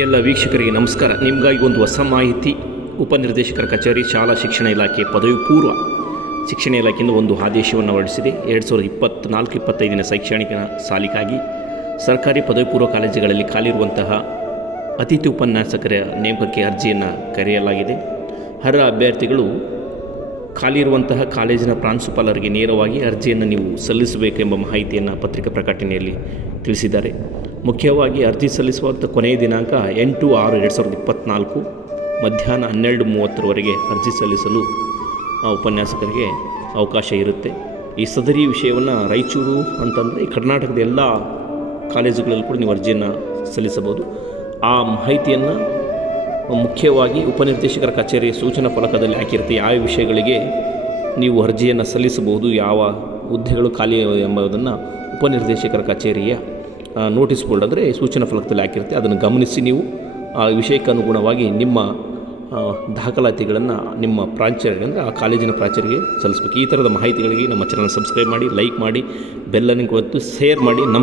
ಎಲ್ಲ ವೀಕ್ಷಕರಿಗೆ ನಮಸ್ಕಾರ. ನಿಮಗಾಗಿ ಒಂದು ಹೊಸ ಮಾಹಿತಿ. ಉಪನಿರ್ದೇಶಕರ ಕಚೇರಿ, ಶಾಲಾ ಶಿಕ್ಷಣ ಇಲಾಖೆ ಪದವಿ ಪೂರ್ವ ಶಿಕ್ಷಣ ಇಲಾಖೆಯಿಂದ ಒಂದು ಆದೇಶವನ್ನು ಹೊರಡಿಸಿದೆ. ಎರಡು ಸಾವಿರದ ಇಪ್ಪತ್ತ್ನಾಲ್ಕು ಇಪ್ಪತ್ತೈದನೇ ಶೈಕ್ಷಣಿಕ ಸಾಲಿಗಾಗಿ ಸರ್ಕಾರಿ ಪದವಿ ಪೂರ್ವ ಕಾಲೇಜುಗಳಲ್ಲಿ ಖಾಲಿರುವಂತಹ ಅತಿಥಿ ಉಪನ್ಯಾಸಕರ ನೇಮಕಕ್ಕೆ ಅರ್ಜಿಯನ್ನು ಕರೆಯಲಾಗಿದೆ. ಅರ್ಹ ಅಭ್ಯರ್ಥಿಗಳು ಖಾಲಿ ಇರುವಂತಹ ಕಾಲೇಜಿನ ಪ್ರಾಂಶುಪಾಲರಿಗೆ ನೇರವಾಗಿ ಅರ್ಜಿಯನ್ನು ನೀವು ಸಲ್ಲಿಸಬೇಕೆಂಬ ಮಾಹಿತಿಯನ್ನು ಪತ್ರಿಕಾ ಪ್ರಕಟಣೆಯಲ್ಲಿ ತಿಳಿಸಿದ್ದಾರೆ. ಮುಖ್ಯವಾಗಿ ಅರ್ಜಿ ಸಲ್ಲಿಸುವಂಥ ಕೊನೆಯ ದಿನಾಂಕ ಎಂಟು ಆರು ಎರಡು ಸಾವಿರದ ಇಪ್ಪತ್ತ್ನಾಲ್ಕು ಮಧ್ಯಾಹ್ನ ಹನ್ನೆರಡು ಮೂವತ್ತರವರೆಗೆ ಅರ್ಜಿ ಸಲ್ಲಿಸಲು ಆ ಉಪನ್ಯಾಸಕರಿಗೆ ಅವಕಾಶ ಇರುತ್ತೆ. ಈ ಸದರಿ ವಿಷಯವನ್ನು ರಾಯಚೂರು ಅಂತಂದರೆ ಕರ್ನಾಟಕದ ಎಲ್ಲ ಕಾಲೇಜುಗಳಲ್ಲಿ ಕೂಡ ನೀವು ಅರ್ಜಿಯನ್ನು ಸಲ್ಲಿಸಬಹುದು. ಆ ಮಾಹಿತಿಯನ್ನು ಮುಖ್ಯವಾಗಿ ಉಪನಿರ್ದೇಶಕರ ಕಚೇರಿ ಸೂಚನಾ ಫಲಕದಲ್ಲಿ ಹಾಕಿರುತ್ತೆ. ಯಾವ ವಿಷಯಗಳಿಗೆ ನೀವು ಅರ್ಜಿಯನ್ನು ಸಲ್ಲಿಸಬಹುದು, ಯಾವ ಹುದ್ದೆಗಳು ಖಾಲಿ ಎಂಬುದನ್ನು ಉಪನಿರ್ದೇಶಕರ ಕಚೇರಿಯ ನೋಟಿಸ್ ಬೋರ್ಡ್ ಅಂದರೆ ಸೂಚನಾ ಫಲಕದಲ್ಲಿ ಹಾಕಿರುತ್ತೆ. ಅದನ್ನು ಗಮನಿಸಿ ನೀವು. ಆ ವಿಷಯಕ್ಕೆ ಅನುಗುಣವಾಗಿ ನಿಮ್ಮ ದಾಖಲಾತಿಗಳನ್ನು ನಿಮ್ಮ ಪ್ರಾಚಾರ್ಯ ಅಂದರೆ ಆ ಕಾಲೇಜಿನ ಪ್ರಾಚಾರ್ಯರಿಗೆ ಸಲ್ಲಿಸಬೇಕು. ಈ ಥರದ ಮಾಹಿತಿಗಳಿಗೆ ನಮ್ಮ ಚಾನಲ್ ಸಬ್ಸ್ಕ್ರೈಬ್ ಮಾಡಿ ಲೈಕ್ ಮಾಡಿ ಬೆಲ್ಲನ್ನು ಕೊಟ್ಟು ಶೇರ್ ಮಾಡಿ. ನಮ್ಮ